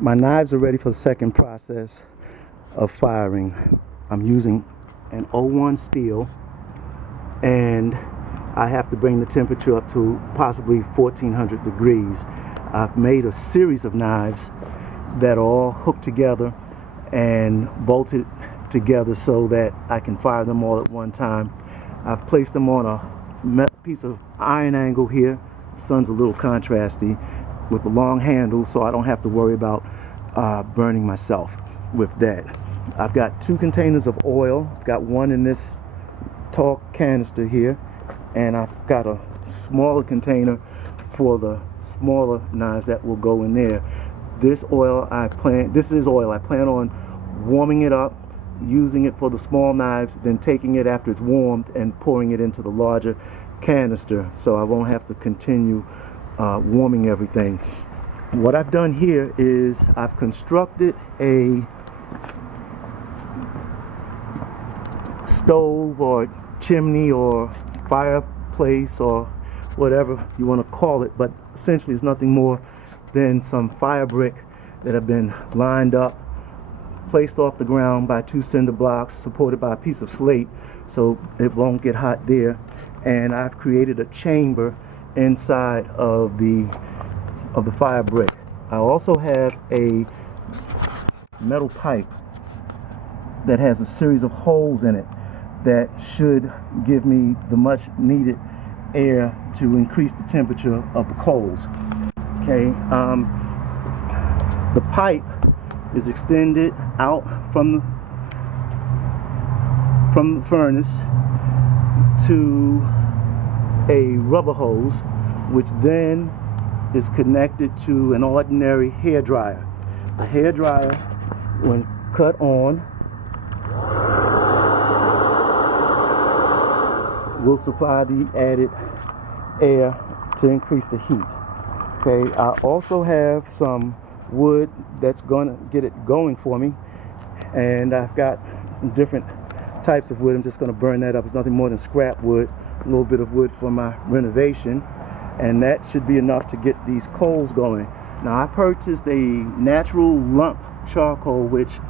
My knives are ready for the second process of firing. I'm using an 01 steel, and I have to bring the temperature up to possibly 1400 degrees. I've made a series of knives that are all hooked together and bolted together so that I can fire them all at one time. I've placed them on a piece of iron angle here. The sun's a little contrasty, with the long handle, so I don't have to worry about burning myself with that. I've got 2 containers of oil. I've got one in this tall canister here, and I've got a smaller container for the smaller knives that will go in there. This is oil I plan on warming it up, using it for the small knives, then taking it after it's warmed and pouring it into the larger canister, so I won't have to continue warming everything. What I've done here is I've constructed a stove or chimney or fireplace or whatever you want to call it, but essentially it's nothing more than some fire brick that have been lined up, placed off the ground by 2 cinder blocks, supported by a piece of slate so it won't get hot there. And I've created a chamber inside of the fire brick. I also have a metal pipe that has a series of holes in it that should give me the much needed air to increase the temperature of the coals. Okay, the pipe is extended out from the furnace to a rubber hose, which then is connected to an ordinary hair dryer. The hair dryer, when cut on, will supply the added air to increase the heat. Okay, I also have some wood that's going to get it going for me, and I've got some different types of wood. I'm just going to burn that up. It's nothing more than scrap wood, a little bit of wood for my renovation, and that should be enough to get these coals going. Now, I purchased a natural lump charcoal, which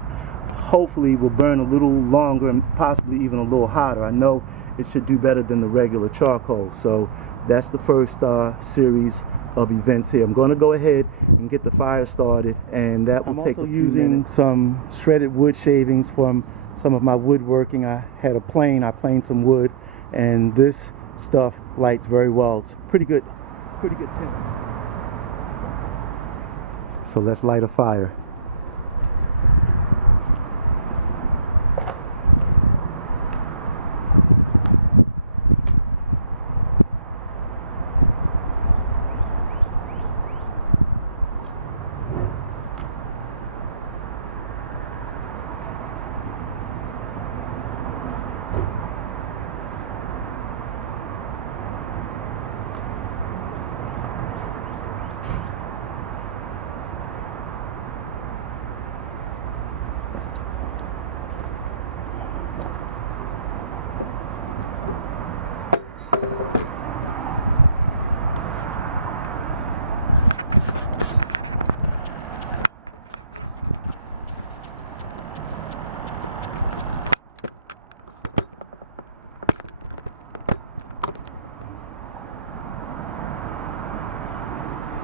hopefully will burn a little longer and possibly even a little hotter. I know it should do better than the regular charcoal. So that's the first series of events here. I'm going to go ahead and get the fire started, and that will take a few minutes. I'm also using some shredded wood shavings from some of my woodworking. I had a plane, I planed some wood, and this stuff lights very well. It's pretty good tint. So let's light a fire.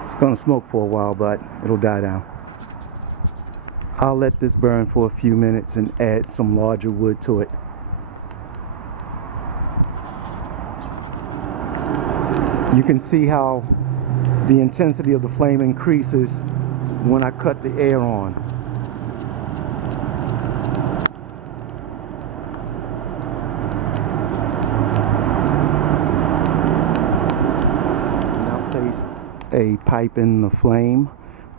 It's going to smoke for a while, but it'll die down. I'll let this burn for a few minutes and add some larger wood to it. You can see how the intensity of the flame increases when I cut the air on. A pipe in the flame,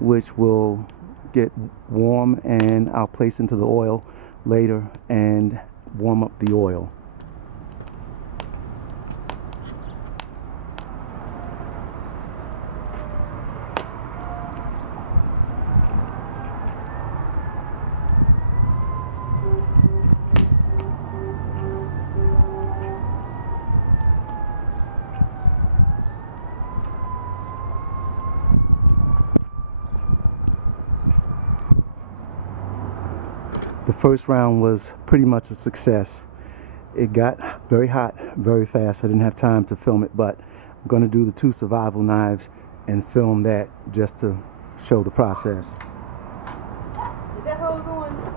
which will get warm, and I'll place into the oil later and warm up the oil. The first round was pretty much a success. It got very hot very fast. I didn't have time to film it, but I'm going to do the 2 survival knives and film that just to show the process. Is that hose on?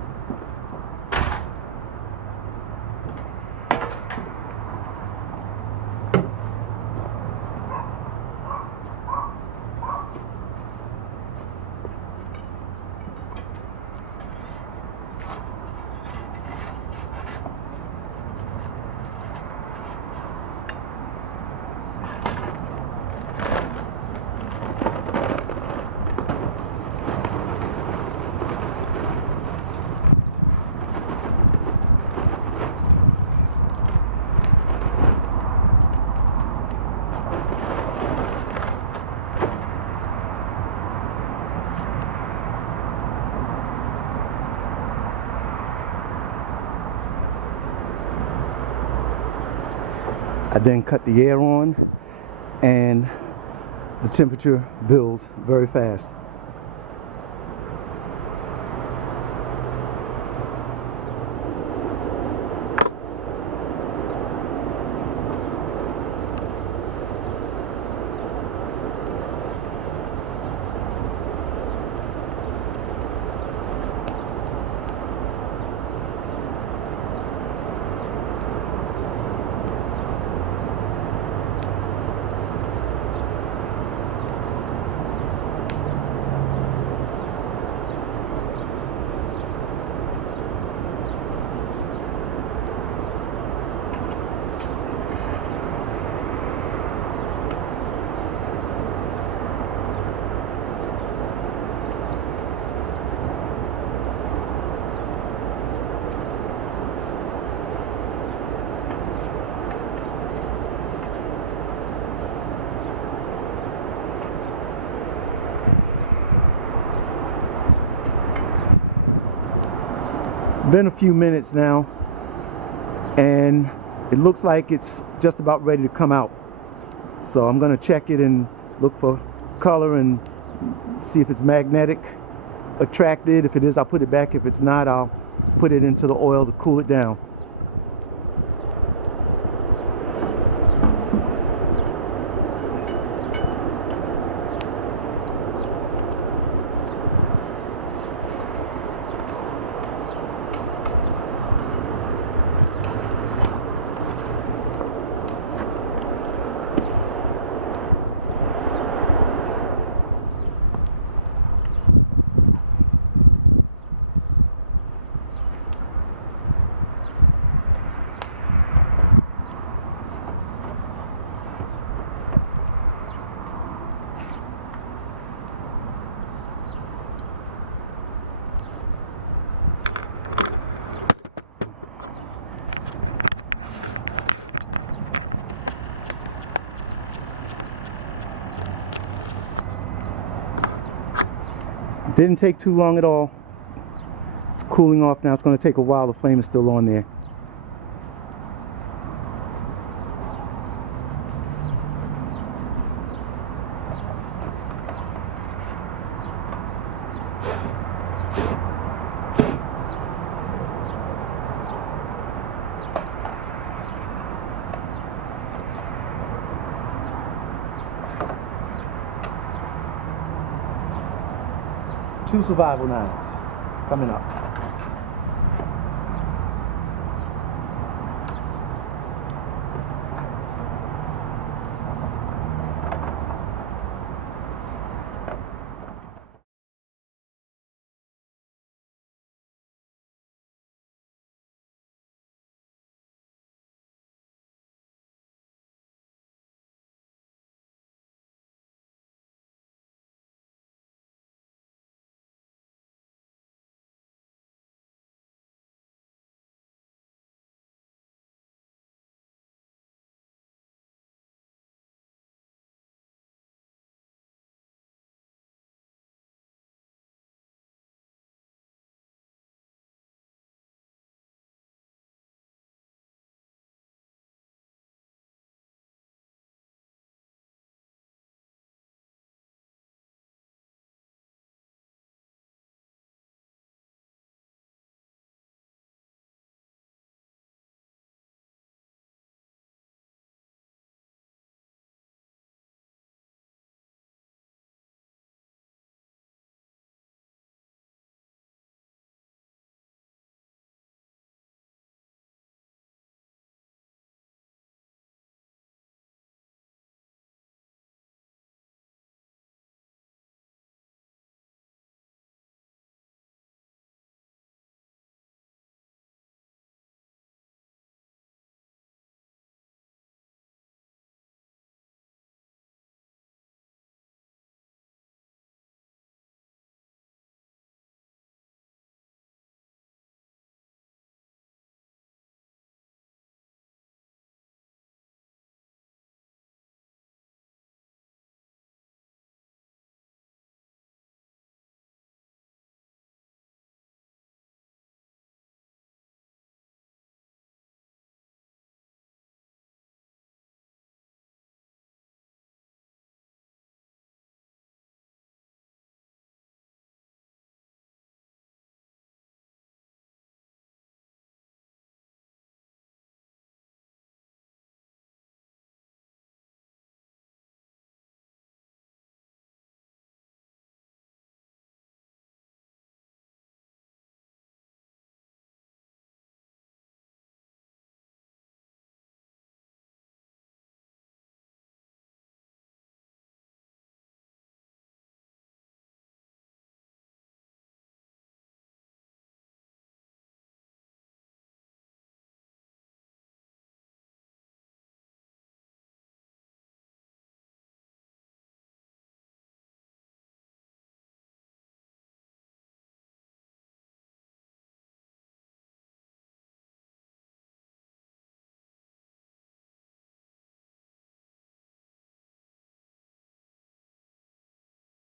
I then cut the air on, and the temperature builds very fast. Been a few minutes now, and it looks like it's just about ready to come out. So I'm going to check it and look for color and see if it's magnetic attracted. If it is, I'll put it back. If it's not, I'll put it into the oil to cool it down. Didn't take too long at all. It's cooling off now. It's going to take a while. The flame is still on there. Two survival knives coming up.